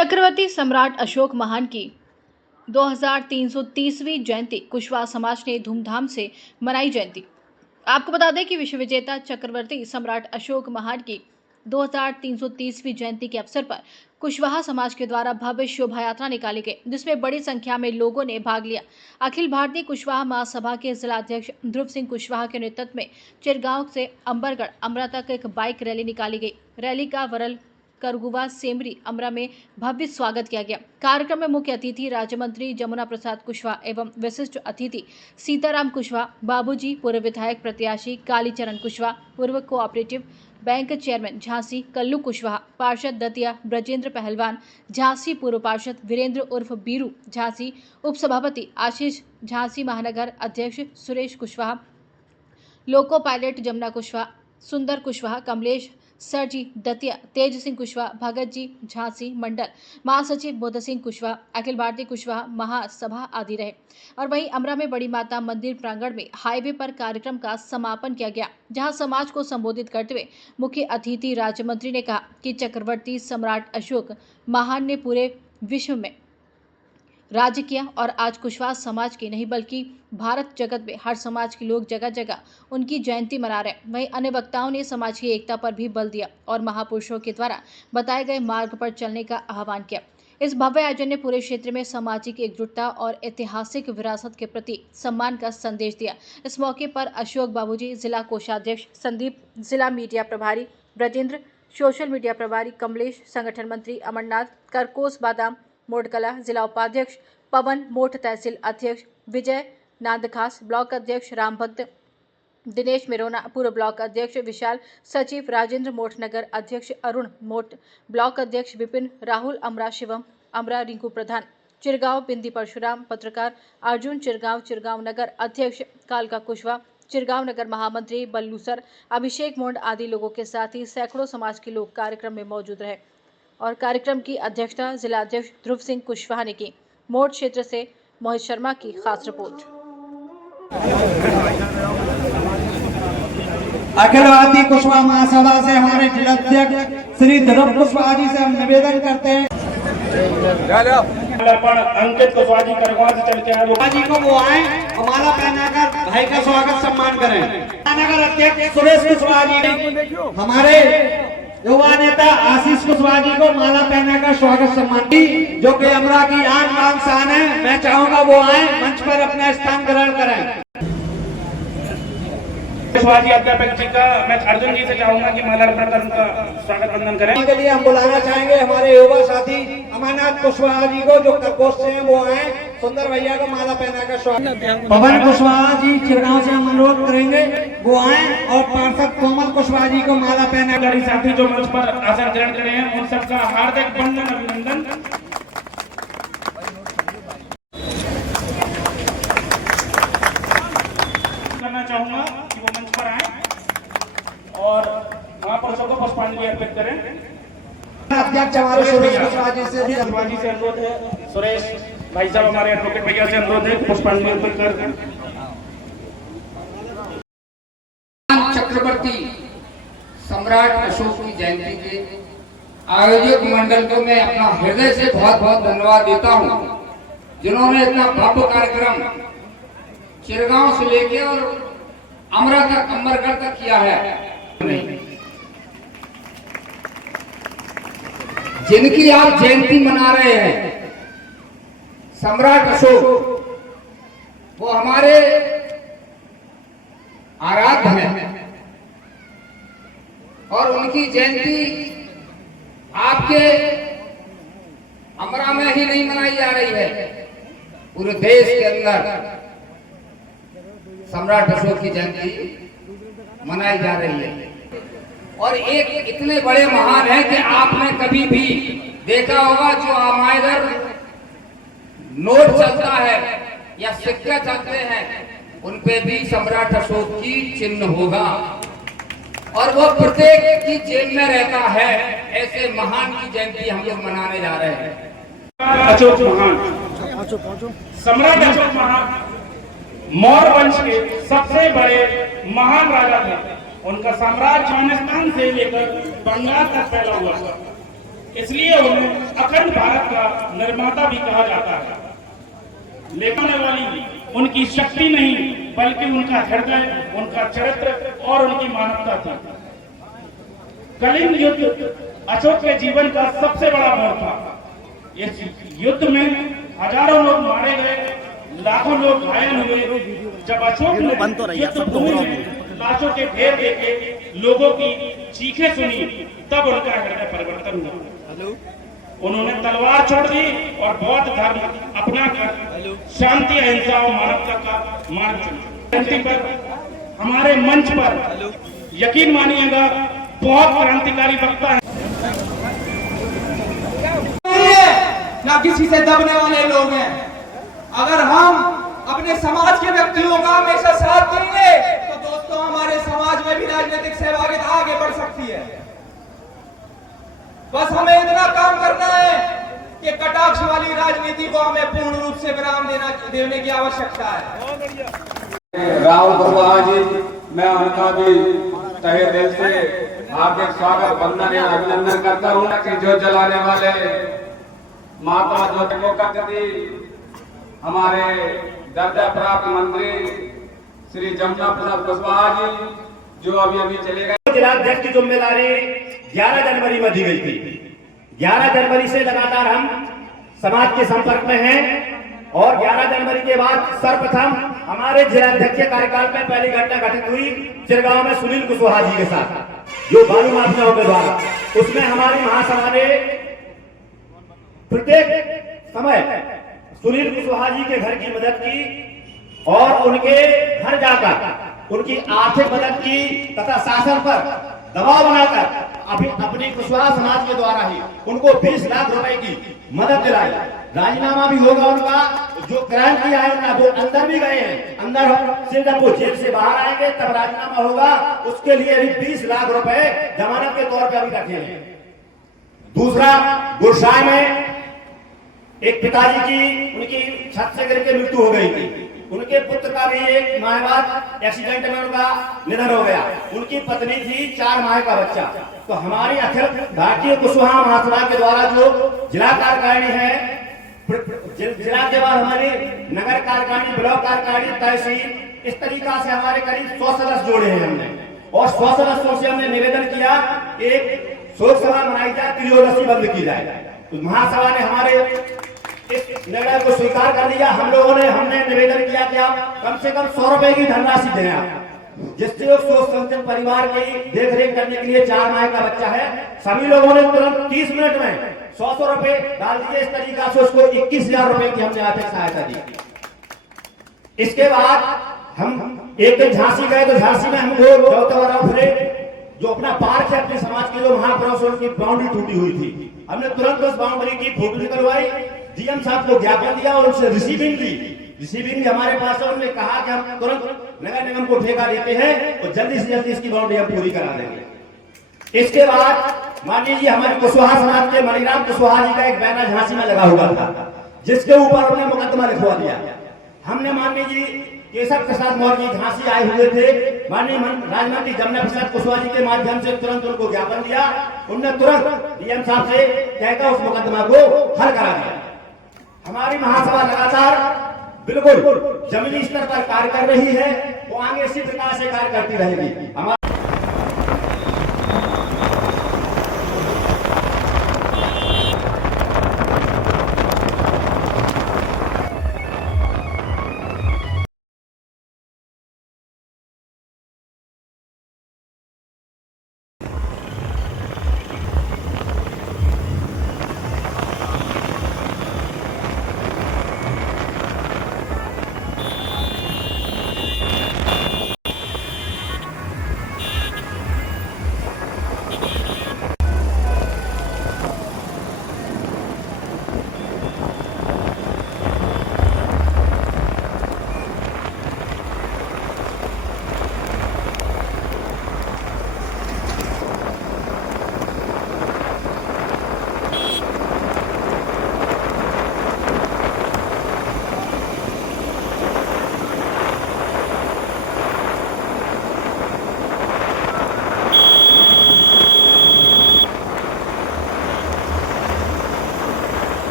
चक्रवर्ती सम्राट अशोक महान की 2330वीं जयंती कुशवाहा समाज ने धूमधाम से मनाई। जयंती आपको बता दें कि विश्व विजेता चक्रवर्ती सम्राट अशोक महान की 2330वीं जयंती के अवसर पर कुशवाहा समाज के द्वारा भव्य शोभा यात्रा निकाली गई, जिसमें बड़ी संख्या में लोगों ने भाग लिया। अखिल भारतीय कुशवाहा महासभा के जिलाध्यक्ष ध्रुव सिंह कुशवाहा के नेतृत्व में चिरगांव से अंबरगढ़ अमरा तक एक बाइक रैली निकाली गई। रैली का वरल करगुवा सेमरी अमरा में भव्य स्वागत किया गया। कार्यक्रम में मुख्य अतिथि राज्य मंत्री जमुना प्रसाद कुशवाहा एवं विशिष्ट अतिथि सीताराम कुशवाहा, बाबूजी पूर्व विधायक प्रत्याशी कालीचरण कुशवाहा, पूर्व cooperative bank chairman Jhansi Kallu Kushwaha, पार्षद दतिया ब्रजेंद्र पहलवान झांसी, पूर्व पार्षद वीरेंद्र उर्फ बीरू झांसी, उपसभापति आशीष झांसी, महानगर अध्यक्ष सुरेश कुशवाहा, लोको पायलट जमुना कुशवाहा, सुंदर कुशवाहा, कमलेश सरजी दतिया, तेज सिंह कुशवाहा, भगत जी झांसी मंडल, महासचिव बुद्ध सिंह कुशवाहा, अखिल भारतीय कुशवाहा महासभा आदि रहे। और वहीं अमरा में बड़ी माता मंदिर प्रांगण में हाईवे पर कार्यक्रम का समापन किया गया, जहां समाज को संबोधित करते हुए मुख्य अतिथि राज्य मंत्री ने कहा कि चक्रवर्ती सम्राट अशोक महान ने पूरे विश्व में राज्य किया और आज कुशवाहा समाज की नहीं बल्कि भारत जगत में हर समाज के लोग जगह जगह उनकी जयंती मना रहे हैं। वहीं अन्य वक्ताओं ने समाज की एकता पर भी बल दिया और महापुरुषों के द्वारा बताए गए मार्ग पर चलने का आह्वान किया। इस भव्य आयोजन ने पूरे क्षेत्र में सामाजिक एकजुटता और ऐतिहासिक विरासत के प्रति सम्मान का संदेश दिया। इस मौके पर अशोक बाबूजी, जिला कोषाध्यक्ष संदीप, जिला मीडिया प्रभारी ब्रजेंद्र, सोशल मीडिया प्रभारी कमलेश, संगठन मंत्री अमरनाथ, करकोस बादाम मोडकला, जिला उपाध्यक्ष पवन, मोठ तहसील अध्यक्ष विजय नांदखास, ब्लॉक अध्यक्ष रामभक्त, दिनेश मिरोना, पूर्व ब्लॉक अध्यक्ष विशाल, सचिव राजेंद्र मोठ, नगर अध्यक्ष अरुण मोठ, ब्लॉक अध्यक्ष विपिन, राहुल अमरा, शिवम अमरा, रिंकू प्रधान, चिरगांव बिंदी परशुराम, पत्रकार अर्जुन चिरगांव, चिरगांव नगर अध्यक्ष कालका कुशवाहा, चिरगांव नगर महामंत्री बल्लू सर, अभिषेक मोंड आदि लोगों के साथ ही सैकड़ों समाज के लोग कार्यक्रम में मौजूद रहे। और कार्यक्रम की अध्यक्षता जिला अध्यक्ष ध्रुव सिंह कुशवाहा ने की। मोड़ क्षेत्र से मोहित शर्मा की खास रिपोर्ट। अखिल भारतीय कुशवाहा महासभा से हमारे जिलाध्यक्ष श्री ध्रुव कुशवाहा जी से हम निवेदन करते हैं अंकित कुशवाहा जी करगवा से चल के आए जी को वो आए माला पहनाकर भाई का स्वागत सम्मान करें। नगर अध्यक्ष सुरेश कुशवाहा जी, हमारे युवा नेता आशीष कुशवाहा जी को माला पहनाकर स्वागत सम्मान की, जो कि अमरा की आन बान शान है। मैं चाहूंगा वो आए मंच पर अपना स्थान ग्रहण करें। कुशवाहा जी अध्यापक जी का मैं अर्जुन जी से चाहूंगा कि माला अर्पण कर उनका स्वागत वंदन करें। के लिए हम बुलाना चाहेंगे हमारे युवा साथी अमरनाथ कुशवाहा जी को, जो करकोस से हैं, वो आए सुंदर भैया को माला पहनाकर स्वागत। पवन कुशवाहा जी चिरगांव से हम अनुरोध करेंगे वो आए और पार्षद कोमल कुशवाहा जी को माला पहनाकर। साथी जो मंच पर आसन ग्रहण करे हैं उन सबका हार्दिक वंदन अभिनंदन। करना चाहूंगा कि वो मंच पर आए और महापुरुषों को पुष्पांजलि अर्पित करें। अध्यक्ष हमारे सुरेश कुशवाहा जी से अनुरोध है, सुरेश भाई साहब हमारे एडवोकेट भैया से अनुरोध है पुष्पांजलि अर्पित कर। चक्रवर्ती सम्राट अशोक की जयंती के आयोजक मंडल को मैं अपना हृदय से बहुत बहुत धन्यवाद देता हूं, जिन्होंने इतना भव्य कार्यक्रम चिरगांव से लेकर और अमरा तक, अमरगढ़ तक किया है। जिनकी आप जयंती मना रहे हैं, सम्राट अशोक, वो हमारे आराध्य हैं और उनकी जयंती आपके अमरा में ही नहीं मनाई जा रही है, पूरे देश के अंदर सम्राट अशोक की जयंती मनाई जा रही है। और एक इतने बड़े महान है कि आपने कभी भी देखा होगा जो हमारे नोट चलता है या सिक्के चलते हैं, उनपे भी सम्राट अशोक की चिन्ह होगा और वो प्रत्येक की जेब में रहता है। ऐसे महान की जयंती हम लोग मनाने जा रहे हैं। अशोक महान, सम्राट अशोक महान मौर्य वंश के सबसे बड़े महान राजा थे। उनका साम्राज्य अफगानिस्तान से लेकर बंगाल तक फैला हुआ था। इसलिए उन्हें अखंड भारत का निर्माता भी कहा जाता है। लेखने वाली उनकी शक्ति नहीं बल्कि उनका हृदय, उनका चरित्र और उनकी मानवता थी। कलिंग युद्ध अशोक के जीवन का सबसे बड़ा मोड़ था। इस युद्ध में हजारों लोग मारे गए, लाखों लोग घायल हुए। जब अशोक ने युद्ध भूमि में लाशों के ढेर देखे, लोगों की चीखें सुनी, तब उनका हृदय परिवर्तन हुआ। उन्होंने तलवार छोड़ दी और बौद्ध धर्म अपनाकर शांति, अहिंसा और मानवता का मार्ग चुना। जयंती पर हमारे मंच पर यकीन मानिएगा बहुत क्रांतिकारी वक्ता है, ना किसी से दबने वाले लोग हैं। अगर हम अपने समाज के व्यक्तियों का हमेशा साथ देंगे तो दोस्तों हमारे समाज में भी राजनीतिक सहभागिता आगे बढ़ सकती है। बस हमें इतना काम करना है कि कटाक्ष वाली राजनीति को हमें पूर्ण रूप से विराम देने की आवश्यकता है। राहुल कुशवाहा जी, मैं उनका भी तहे दिल से हार्दिक स्वागत, वंदन एवं अभिनंदन करता हूँ कि जो जलाने वाले महात्मा ज्योति थी हमारे दर्जा प्राप्त मंत्री श्री जमुना प्रसाद कुशवाहा जी, जो अभी चले गए। जिलाध्यक्ष की जिम्मेदारी 11 जनवरी में दी गई थी। 11 जनवरी से लगातार हम समाज के संपर्क में हैं और 11 जनवरी के बाद सर्वप्रथम हमारे जिलाध्यक्ष कार्यकाल में पहली घटना घटित हुई चिरगांव में सुनील कुशवाहा जी के साथ, जो बालू माफियाओं के द्वारा। उसमें हमारी महासभा ने प्रत्येक समय सुनील कुशवाहा जी के घर की मदद की और उनके घर जाकर उनकी आर्थिक मदद की तथा शासन पर दबाव बनाकर अपनी कुशवाहा समाज के द्वारा ही उनको 20 लाख रुपए की मदद दिलाई। राजीनामा भी होगा उनका, जो क्राइम किया है उनका, वो अंदर भी गए हैं, अंदर से जब वो जेल से बाहर आएंगे तब राजीनामा होगा। उसके लिए अभी 20 लाख रुपए जमानत के तौर पर अभी रखे हैं। दूसरा, गुरसाय में एक पिताजी की उनकी छत से गिर के मृत्यु हो गई थी। उनके पुत्र का भी एक माह बाद एक्सीडेंट में उनका निधन हो गया। उनकी पत्नी थी, 4 माह का बच्चा। तो हमारी अखिल भारतीय कुशवाहा महासभा के द्वारा जो जिला कार्यकारिणी है, जिला के बाद हमारी नगर कार्यकारिणी, ब्लॉक कार्यकारिणी, तहसील, इस तरीका से हमारे करीब 100 सदस्य जोड़े हैं हमने। और 100 सदस्यों से हमने निवेदन किया एक शोक सभा मनाई जाए, त्रयोदशी बंद की जाए। तो महासभा ने हमारे इस निर्णय को स्वीकार कर दिया। हमने निवेदन किया कि आप कम से कम 100 रुपए की धनराशि दें आप, जिससे उस शोक संतप्त परिवार की देखरेख करने के लिए 4 माह का बच्चा है। सभी लोगों ने तुरंत 30 मिनट में 100 रुपए डाल दिए। इस तरीका से उसको 21,000 रुपए की हमने आर्थिक सहायता दी। इसके बाद हम एक दिन झांसी गए तो झांसी में हमको फिरे जो अपना पार्क है, अपने समाज के जो महापुरुष, उनकी बाउंड्री टूटी हुई थी। हमने तुरंत उस बाउंड्री की फोटो निकलवाई, डीएम साहब को ज्ञापन दिया और उनसे रिसीविंग ली हमारे पास है। उन्होंने कहा कि हम तुरंत नगर निगम को ठेका देते हैं और जल्दी से जल्दी इसकी बाउंड्री हम पूरी करा देंगे। इसके बाद मान लीजिए हमारे कुशवाहा समाज के मणिराम कुशवाहा जी का एक बैनर झांसी में लगा हुआ था, जिसके ऊपर उन्होंने मुकदमा लिखवा दिया। हमने मान लीजिए केशव प्रसाद मौर्य जी झांसी आए हुए थे, माननीय राज्यमंत्री जमुना प्रसाद कुशवाहा जी के माध्यम से तुरंत उनको ज्ञापन दिया। उन्होंने तुरंत डीएम साहब से कहकर उस मुकदमा को हल करा दिया। हमारी महासभा लगातार बिल्कुल जमीनी स्तर पर कार्य कर रही है, वो आगे इसी प्रकार से कार्य करती रहेगी।